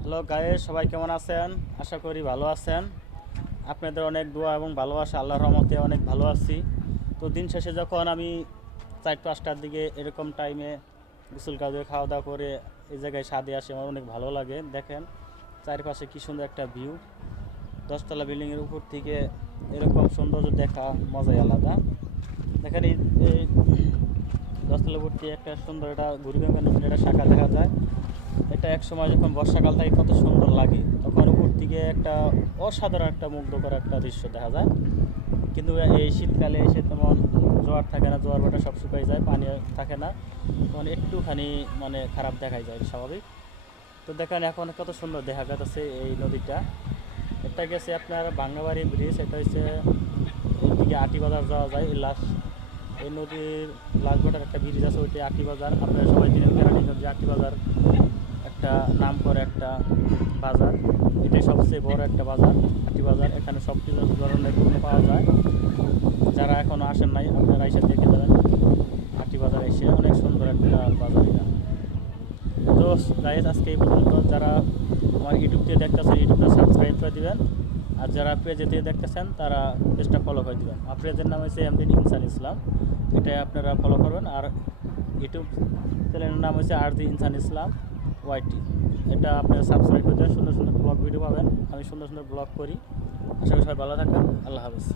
Hello গায়ে সবাই কেমন আছেন? আশা করি ভালো আছেন। আপনাদের অনেক দোয়া এবং ভালোবাসা, আল্লাহর রহমতে অনেক ভালো আছি। তো দিন শেষে যখন আমি চার পাঁচটার দিকে এরকম টাইমে গোসল কাজে খাওয়া দাওয়া করে এই জায়গায় স্বাদে আসে, আমার অনেক ভালো লাগে। দেখেন, চারপাশে কী সুন্দর একটা ভিউ দশতলা বিল্ডিংয়ের উপর থেকে এরকম সৌন্দর্য দেখা, মজাই আলাদা। দেখেন এই দশতলা উপর থেকে একটা সুন্দর একটা ঘুরবে একটা শাখা দেখা যায়। এটা এক সময় যখন বর্ষাকাল থাকে কত সুন্দর লাগে, তখন উপর থেকে একটা অসাধারণ একটা মুগ্ধকর একটা দৃশ্য দেখা যায়। কিন্তু এই শীতকালে এসে তেমন জোয়ার থাকে না, জোয়ার ভাটা সব শুকাই যায়, পানি থাকে না। তখন একটুখানি মানে খারাপ দেখাই যায় স্বাভাবিক। তো দেখেন এখন কত সুন্দর দেখা যাচ্ছে এই নদীটা। এটা গেছে আপনার বাঙ্গাবাড়ি ব্রিজ এটা হচ্ছে এইদিকে আটি বাজার যাওয়া যায়, এই লাস্ট এই নদীর লাস্ট ঘাটার একটা ব্রিজ আছে, ওইটা আটি বাজার। আপনারা সবাই কেরানীগঞ্জ যে আটি বাজার একটা নাম করে একটা বাজার। এটাই সবচেয়ে বড় একটা বাজার হাটি বাজার। এখানে সব কিছু ধরনের পণ্য পাওয়া যায়। যারা এখনও আসেন নাই, আপনারা এসে দেখে যাবেন। আটি বাজার এসে অনেক সুন্দর একটা বাজার এটা। তো গাইজ আজকে এই পর্যন্ত। যারা আমার ইউটিউব দিয়ে দেখতেছেন ইউটিউবটা সাবস্ক্রাইব করে দিবেন। আর যারা পেজে দিয়ে দেখতেছেন, তারা পেজটা ফলো করে দিবেন। আমার পেজের নাম হচ্ছে এমদিন ইনসান ইসলাম। এটা আপনারা ফলো করবেন। আর ইউটিউব চ্যানেলের নাম হচ্ছে আর ইনসান ইসলাম। ওয়াইটি এটা আপনারা সাবস্ক্রাইব করে দেন, সুন্দর সুন্দর ব্লগ ভিডিও পাবেন। আমি সুন্দর সুন্দর ব্লগ করি। আশা করি সবাই ভালো থাকবেন। আল্লাহ হাফেজ।